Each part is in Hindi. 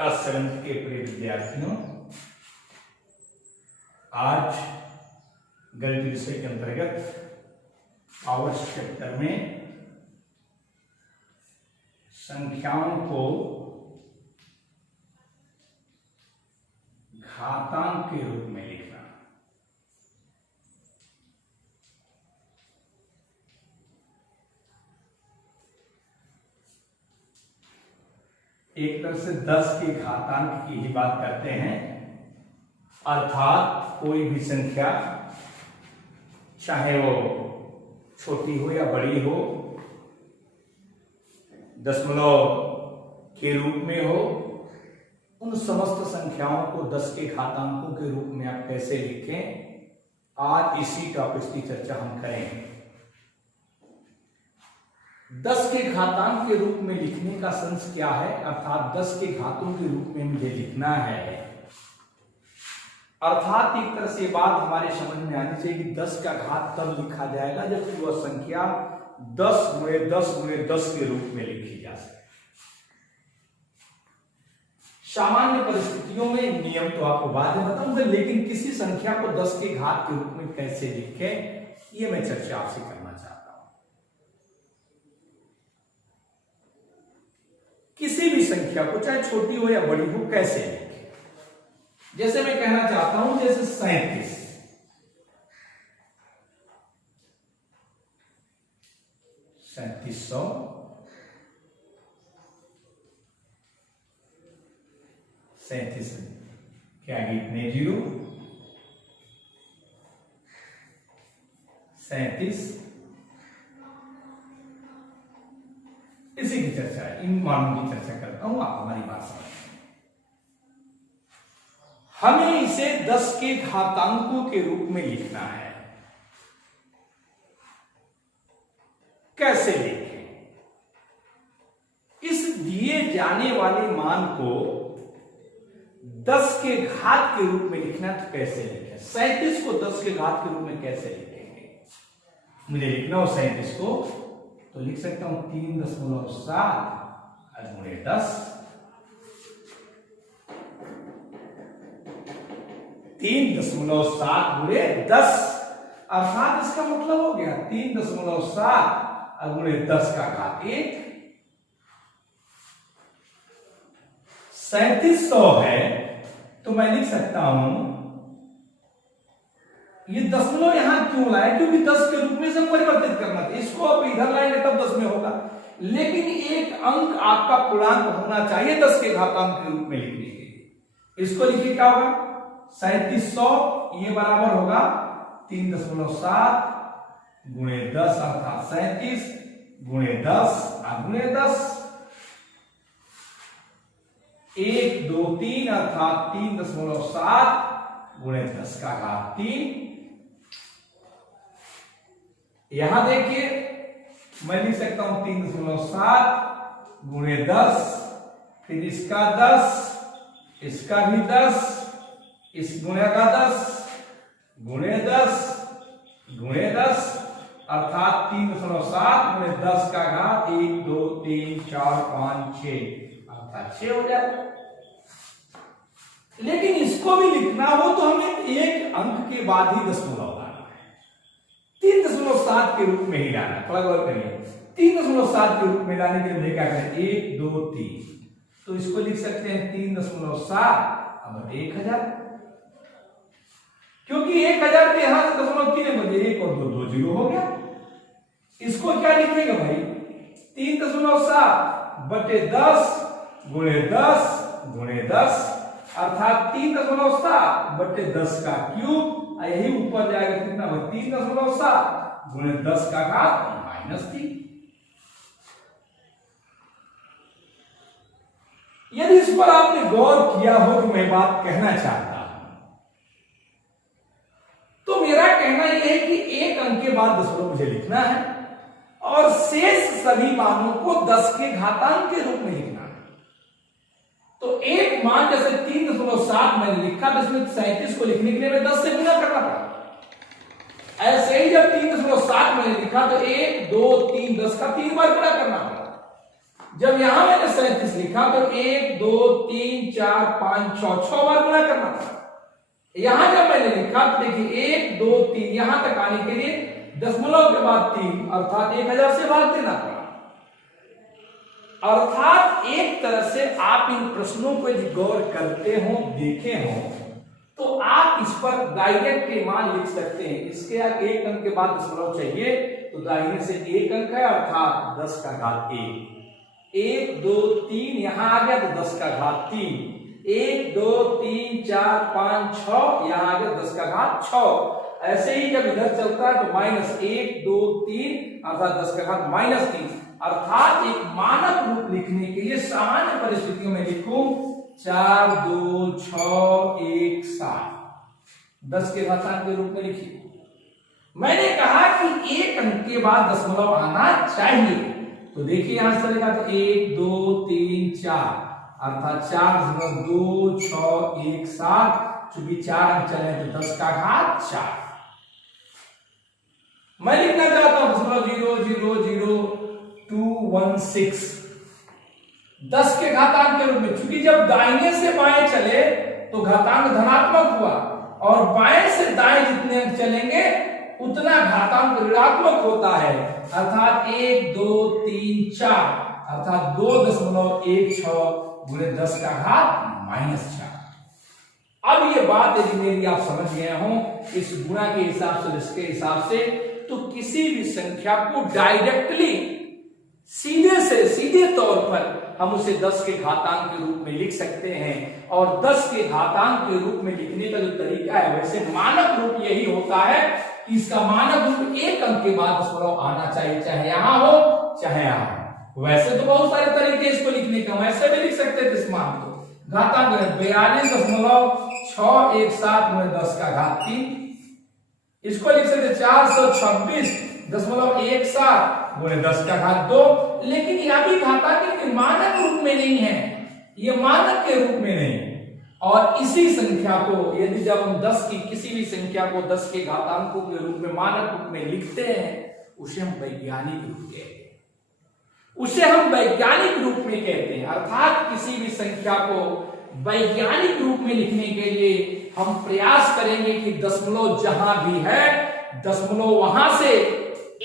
क्लास 7 के प्रिय विद्यार्थियों, आज गणित विषय के अंतर्गत पावर चैप्टर में संख्याओं को घातांक के रूप में लिखना। एक तरह से 10 के घातांक की ही बात करते हैं, अर्थात कोई भी संख्या चाहे वो छोटी हो या बड़ी हो, दशमलव के रूप में हो, उन समस्त संख्याओं को 10 के घातांकों के रूप में आप कैसे लिखें, आज इसी टॉपिक की चर्चा हम करेंगे। 10 के घातांक के रूप में लिखने का सेंस क्या है, अर्थात 10 के घातों के रूप में मुझे लिखना है, अर्थात एक तरह से बात हमारे समझ में आनी चाहिए कि 10 का घात तब लिखा जाएगा जब वह संख्या 10 गुणे 10 गुणे 10 के रूप में लिखी जा सके। सामान्य परिस्थितियों में नियम तो आपको बाद में बताऊंगा, लेकिन किसी संख्या को 10 के घात के रूप में कैसे लिखें, ये मैं चर्चा आपसे करना चाहता हूं। किसी भी संख्या को चाहे छोटी हो या बड़ी हो कैसे लिखें, जैसे मैं कहना चाहता हूं, जैसे 37 3700 37 क्या कितने जीरो 37, इसी की चर्चा है, इन मानों की चर्चा करता हूं, आप हमारी बात समझ। हमें इसे 10 के घातांकों के रूप में लिखना है। कैसे लिखें? इस दिए जाने वाले मान को 10 के घात के रूप में लिखना, तो कैसे लिखें? 37 को 10 के घात के रूप में कैसे लिखेंगे? मुझे लिखना हो 37 को, तो लिख सकता हूं 3.7 गुणे 10, 3.7 गुणे 10, अर्थात इसका मतलब हो गया 3.7 गुणे 10 का घात 1। 3700 है, तो मैं लिख सकता हूं, ये दशमलव यहां क्यों लाए, क्योंकि 10 के रूप में से परिवर्तित करना था। इसको आप इधर लाएंगे तब 10 में होगा, लेकिन एक अंक आपका पूर्णांक होना चाहिए 10 के घातांक के रूप में लिखने के लिए। इसको लिखिए, क्या होगा 3700, ये बराबर होगा 3.7 गुणे 10, अर्थात 37 गुणे 10 गुणे 10, 1 2 3, अर्थात 3.7 गुणे 10 का घात 3। यहां देखिए, मैं लिख सकता हूं 3.7 गुणे 10, फिर इसका 10, इसका भी 10, इस गुणे का 10 गुणे 10 गुणे 10, अर्थात 3.7 गुणे 10 का घात 1 2 3 4 5 6, अर्थात 6 हो जाएगा। लेकिन इसको भी लिखना हो तो हमें एक अंक के बाद ही दशमलव लाना है, 3.7 के रूप में ही लाना है। थोड़ा गौर करिए, 3.7 के रूप में लाने के लिए क्या करें, 1 2 3, तो इसको लिख सकते हैं 3.7 अब 1000, क्योंकि 1000 के यहां से दशमलव 3 बजे 1 और 2 2 जीरो हो गया। इसको क्या लिखेगा भाई, 3.7 बटे 10 गुणे 10 गुणे 10, अर्थात 3.7 बटे 10 का क्यूब, यही ऊपर जाएगा कितना, 3.7 गुणे 10 का घात -3। यदि इस पर आपने गौर किया हो, तो मैं बात कहना चाहता हूं, तो मेरा कहना यह है कि एक अंक के बाद दशमलव मुझे लिखना है और शेष सभी मानों को 10 के घातांक के रूप में लिखना है। तो एक मान जैसे 3.7 मैंने लिखा, तो इसमें 37 को लिखने के लिए मैं 10 से गुणा करना पड़ा। ऐसे ही जब 3.7 मैंने लिखा, तो 1 2 3 10 का 3 बार गुणा करना पड़ा। जब यहां मैंने 37 लिखा तो 1 2 3 4 5 6 बार गुणा करना था। यहां जब मैंने लिखा तो देखिए 1 2 3 यहां तक आने के लिए दशमलव के बाद 3 अर्थात 1000 से भाग देना पड़ा। अर्थात एक तरह से आप इन प्रश्नों को यदि गौर करते हो, देखे हो, तो आप इस पर डायरेक्ट के मान लिख सकते हैं। इसके आगे 1 अंक के बाद दशमलव चाहिए तो दाहिने से 1 अंक है अर्थात 10 का घात 1। 1 2 3 यहां आ गया तो 10 का घात 3। 1 2 3 4 5 6 यहां आ गया 10 का घात 6। ऐसे ही जब इधर चलता है तो -1 2 3 अर्थात 10 का घात -3। अर्थात एक मानक रूप लिखने के लिए सामान्य परिस्थितियों में लिखूं 4 2 6 1 7 10 के घातांक के रूप में लिखिए। मैंने कहा कि 1 अंक के बाद दशमलव आना चाहिए, तो देखिए यहां से चलेगा तो 1 2 3 4 अर्थात 4.2 6 1 7। चूंकि 4 अंक चले तो 10 का घात 4। मैं लिखना चाहता हूं 0.0000216 10 के घातांक के रूप में। चूंकि जब दाहिने से बाएं चले तो घातांक धनात्मक हुआ और बाएं से दाएं जितने अंक चलेंगे उतना घातांक ऋणात्मक होता है। अर्थात 1 2 3 4 अर्थात 2.16 गुणे 10 का घात -4। अब ये बात यदि मेरी आप समझ गए हो इस गुणा के हिसाब से, इसके हिसाब से, तो किसी भी संख्या को डायरेक्टली सीधे तौर पर हम उसे 10 के घातांक के रूप में लिख सकते हैं। और 10 के घातांक के रूप में लिखने का जो तरीका है, वैसे मानक रूप यही होता है कि इसका मानक रूप 1 अंक के बाद दशमलव आना चाहिए, चाहे यहां हो चाहे यहां हो। वैसे तो बहुत सारे तरीके इसको लिखने का, वैसे भी लिख सकते थे इस मान को। घातांक 42.617 में 10 का घात 3। इसको लिख सकते 426.17 गुणे 10 का घात 2। लेकिन यह भी घातांक मानक रूप में नहीं है, ये मानक के रूप में नहीं। और इसी संख्या को यदि जब हम 10 की किसी भी संख्या को 10 के घातांकों के रूप में मानक रूप में लिखते हैं, उसे हम वैज्ञानिक रूप कहते हैं, उसे हम वैज्ञानिक रूप में कहते हैं। अर्थात किसी भी संख्या को वैज्ञानिक रूप में लिखने के लिए हम प्रयास करेंगे कि दशमलव जहां भी है, दशमलव वहां से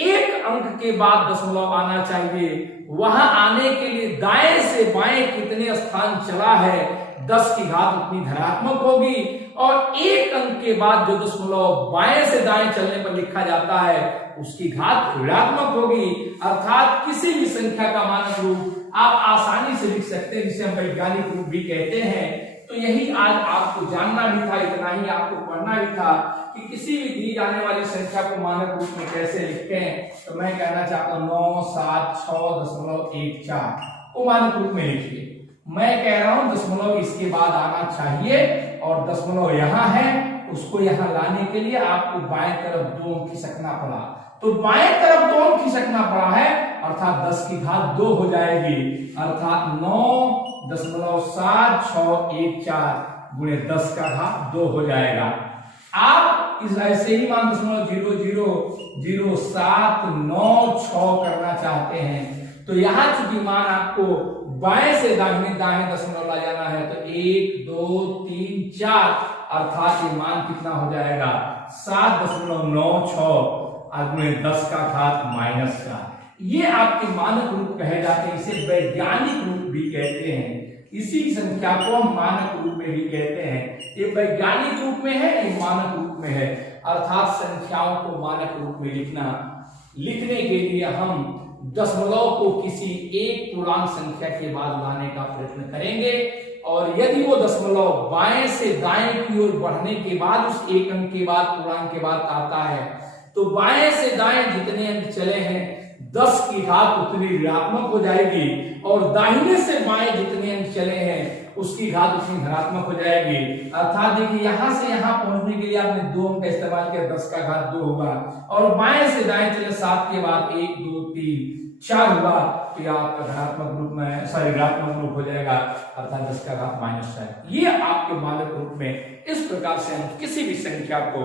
1 अंक के बाद दशमलव आना चाहिए। वहां आने के लिए दाएं से बाएं कितने स्थान चला है, 10 की घात उतनी धनात्मक होगी। और 1 अंक के बाद जो दशमलव बाएं से दाएं चलने पर लिखा जाता है, उसकी घात ऋणात्मक होगी। अर्थात किसी भी संख्या का मानक रूप आप आसानी से लिख सकते हैं, जिसे हम वैज्ञानिक रूप भी कहते हैं। तो यही आज आपको जानना भी था, इतना ही आपको पढ़ना भी था कि किसी भी दी जाने वाली संख्या को मानक रूप में कैसे लिखते हैं। तो मैं कहना चाहता हूं 976.14 को मानक रूप में लिखिए। मैं कह रहा हूं दशमलव इसके बाद आना चाहिए और दशमलव यहां है, उसको यहां लाने के लिए आपको बाएं तरफ 2 अंक खिसकना पड़ा। तो बाएं तरफ 2 अंक खिसकना पड़ा है, अर्थात 10 की घात 2 हो जाएगी। अर्थात 9.7614 गुणे 10 का घात 2 हो जाएगा। आप इस ऐसे ही मान 0.00796 करना चाहते हैं, तो यहां चूंकि मान आपको बाएं से दाहिने दशमलव ला जाना है, तो 1 2 3 4 अर्थात ये मान कितना हो जाएगा 7.96 गुणे 10 का घात -4। ये आपके मानक रूप कहे जाते हैं, इसे वैज्ञानिक रूप भी कहते हैं। इसी संख्या को हम मानक रूप में भी कहते हैं। ये वैज्ञानिक रूप में है, ये मानक रूप में है। अर्थात संख्याओं को मानक रूप में लिखने के लिए हम दशमलव को किसी एक पूर्णांक संख्या के बाद लाने का प्रयत्न करेंगे। और यदि वो दशमलव बाएं से दाएं की ओर बढ़ने के बाद उस 1 अंक के बाद पूर्णांक के बाद आता है, तो बाएं से दाएं जितने अंक चले हैं 10 की घात उतनी ऋणात्मक हो जाएगी। और दाहिने से बाएं जितने अंक चले हैं उसकी घात उतनी धनात्मक हो जाएगी। अर्थात देखिए यहां से यहां पहुंचने के लिए आपने 2 अंक का इस्तेमाल किया, 10 का घात 2 होगा। और बाएं से दाएं चले 7 के बाद 1 2 3 4 होगा, तो यह आपका धनात्मक रूप में ऋणात्मक रूप हो जाएगा, अर्थात 10 का घात -4। ये आपके मानक रूप में इस प्रकार से हम किसी भी संख्या को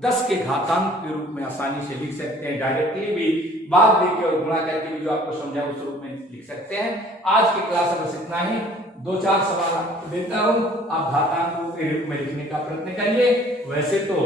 10 के घातांक के रूप में आसानी से लिख सकते हैं, डायरेक्टली भी, भाग देके और गुणा करके भी जो आपको समझा उस रूप में लिख सकते हैं। आज की क्लास में बस इतना ही। 2-4 सवाल आपको देता हूं, आप घातांकों के रूप में लिखने का प्रयत्न करिए। वैसे तो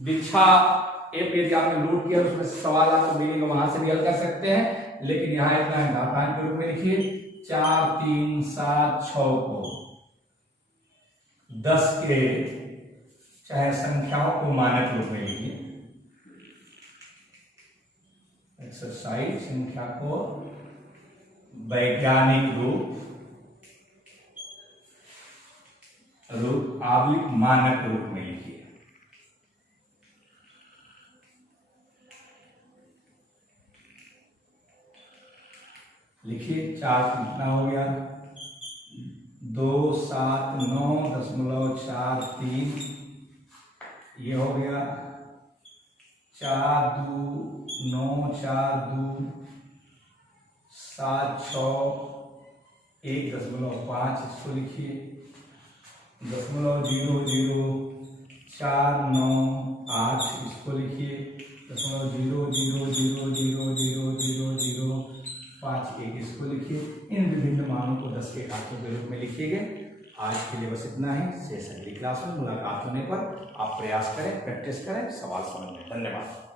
दीक्षा ऐप यदि आपने लोड किया उसमें सवाल आपको मिलेंगे, वहां से भी हल कर सकते हैं, लेकिन यहाँ इतना घातांक के रूप में लिखिए। 4, 3, 7, 6 को 10 के चाहे संख्याओं को मानक रूप में लिखिए। एक्सरसाइज संख्या को वैज्ञानिक रूप मानक रूप में लिखिए। लिखिए 4 कितना हो गया, 279.43, ये हो गया 4, 2, 9, 4, 2, 7, 6, 1.5, इसको लिखिए। 0.0049, इसको लिखिए। 0.00000005, इसको लिखिए। इन विभिन्न मानों को 10 के घातों के रूप में लिखिएगा। आज के लिए बस इतना ही। शेष अगली क्लास में मुलाकात होने पर आप प्रयास करें, प्रैक्टिस करें, सवाल समझ लें। धन्यवाद।